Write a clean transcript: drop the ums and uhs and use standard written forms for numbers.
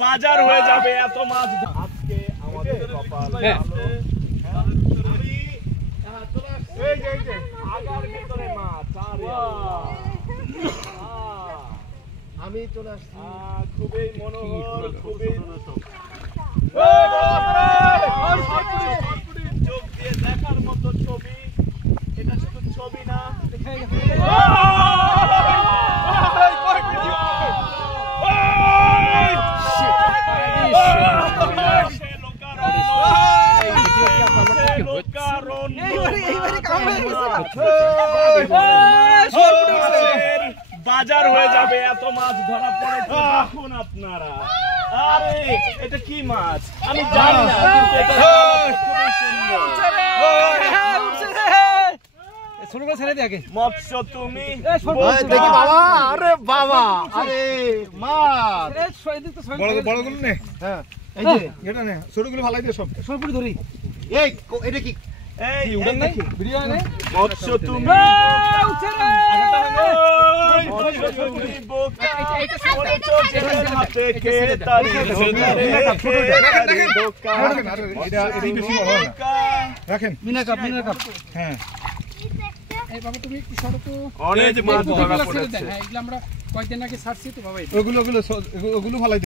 বাজার হয়ে যাবে এত মাছ। আজকে আমাদের কপাল আগার ভিতরে মাছ। আমি চলে আসছি। খুবই মনোহর, খুবই চোখ দিয়ে দেখার মতো ছবি। এটা শুধু ছবি না, বাজার হয়ে যাবে এত মাছ ধরা পড়েছে। দেখুন আপনারা, আরে এটা কি মাছ আমি জানি না, কিন্তু এটা খুবই সুন্দর। মৎস্য তুমি দেখি বাবা। আরে বাবা, আরে মাছ বড়গুলো নে। হ্যাঁ, এই যে এটা নে, ছোটগুলো ফালাই দে সব। সরপুরি ধরি। এই এটা কি? এই উড়ান নাকি ভিডিও আনে। মৎস্য তুমি রাখেন মিনা কাপ। হ্যাঁ, এই বাবা তুমি কি সরো তো অনেক মাছ ধরা পড়েছে। এগুলো আমরা কয়েকদিন আগে ছাড়ছি তো বাবা। ওগুলো ফালাই